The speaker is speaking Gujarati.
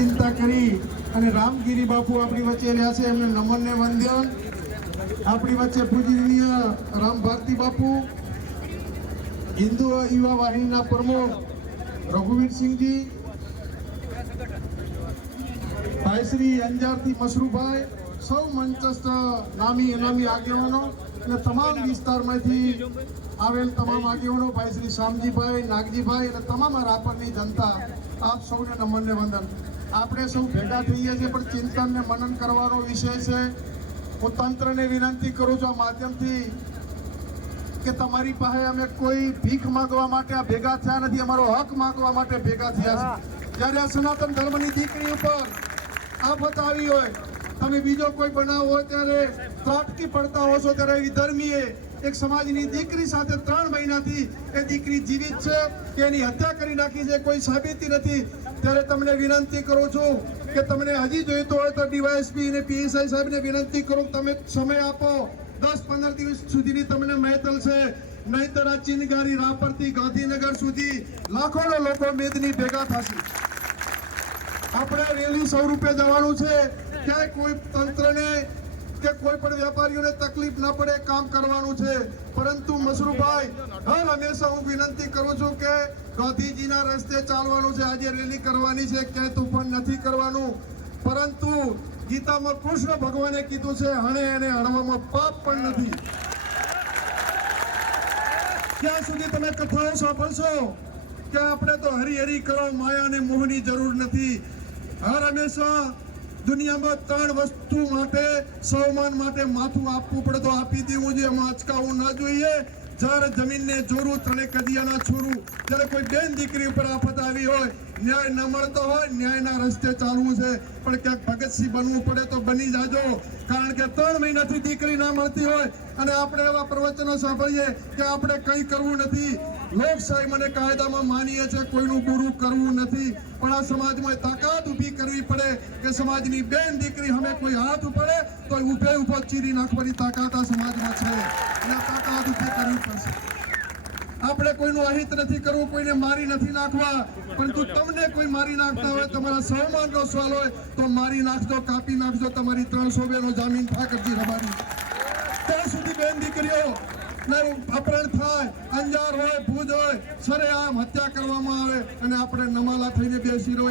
ચિંતા કરી અને રામગીરી બાપુ આપણી વચ્ચે રહ્યા છે. એમને નમન ને વંદન. આપણી વચ્ચે પૂજનીય રામ ભારતી બાપુ, હિન્દુ યુવા વાહિનીના પ્રમુખ રઘુવીરસિંહજી ભાઈ શ્રી અંજારથી મશરૂભાઈ, સૌ મંચસ્થ નામી અનામી આગેવાનો અને તમામ વિસ્તારમાંથી આવેલ તમામ આગેવાનો, ભાઈ શ્રી શામજીભાઈ નાગજીભાઈ અને તમામ રાપરની જનતા, આપ સૌને નમન ને વંદન. આપણે સૌ ભેગા થઈએ છીએ, પણ ચિંતન ને મનન કરવાનો વિષય છે. હું તંત્રને વિનંતી કરું છું આ માધ્યમથી કે તમારી પાસે અમે કોઈ ભીખ માંગવા માટે આ ભેગા થયા નથી, અમારો હક માંગવા માટે ભેગા થયા છે. જ્યારે આ સનાતન ધર્મની દીકરી ઉપર આફત આવી હોય, તમે બીજો કોઈ બનાવ હોય ત્યારે ત્રાટકી પડતા હો છો, ત્યારે વિધર્મીએ એક સમાજની દીકરી સાથે ત્રણ મહિનાથી એ દીકરી જીવિત છે, કે એની હત્યા કરી નાખી છે, કોઈ સાબિતી નથી. ત્યારે તમને વિનંતી કરું છું કે તમને હજી જોઈતું હોય તો ડીવાયએસપી અને પીએસઆઈ સાહેબને વિનંતી કરું તમે સમય આપો. દસ પંદર દિવસ સુધીની તમને મહેતલ છે નહીતર આ ચિનગારી રાપરથી ગાંધીનગર સુધી લાખોનો લોકો મેદની ભેગા થશે. આપણે રેલી સ્વરૂપે જવાનું છે. ક્યાંય કોઈ તંત્રને કે કોઈ પણ વેપારીઓને તકલીફ ન પડે, કામ કરવાનું છે. પરંતુ મશરૂભાઈ હર હંમેશા હું વિનંતી કરું છું કે ગાંધીજીના રસ્તે ચાલવાનું છે. આજે રેલી કરવાની છે. ક્યાંય તુફાન નથી કરવાનું. પરંતુ ગીતામાં કૃષ્ણ ભગવાને કીધું છે, હણે અને હણવામાં પાપ પણ નથી. ક્યાં સુધી તમે કથાઓ સાંભળશો કે આપણે તો હરિહરી કરો માયા અને મોહની જરૂર નથી. હર હંમેશા દુનિયામાં ત્રણ વસ્તુ માટે સૌમાન માટે માથું આપવું પડે તો આપી દેવું જોઈએ. એમાં અચકાવવું ના જોઈએ. જ્યારે જમીનને જોરું ત્રણે કદિયાના છોરું. જ્યારે કોઈ બેન દીકરી ઉપર આફત આવી હોય ન્યાય ન મળતો હોય, ન્યાયના રસ્તે ચાલવું છે. પણ ક્યાંક ભગતસિંહ બનવું પડે તો બની જાજો. કારણ કે ત્રણ મહિનાથી દીકરી ના મળતી હોય. અને આપણે એવા પ્રવચનો સાંભળીએ કે આપણે કંઈ કરવું નથી. લોકશાહી મને કાયદામાં માનીએ છે, કોઈનું બુરું કરવું નથી. પણ આ સમાજમાં તાકાત ઊભી કરવી પડે કે સમાજની બેન દીકરી અમે કોઈ હાથ ઉપડે તો ઊભે ઊભો ચીરી નાખવાની તાકાત આ સમાજમાં છે. અને તાકાત ઊભી કરવી પડશે. આપણે કોઈનું અહિત નથી કરવું, કોઈને મારી નથી નાખવા. પરંતુ તમને કોઈ મારી નાખતા હોય, તમારા સૌમાનનો સવાલ હોય, તો મારી નાખજો, કાપી નાખજો તમારી ત્રણસો બેનો જામીન ઠાકરજી રબારી. ત્યાં સુધી બેન દીકરીઓ અપહરણ થાય, અંજાર હોય, ભુજ હોય, સરેઆમ હત્યા કરવામાં આવે અને આપણે નમાલા થઈને બેસી રહો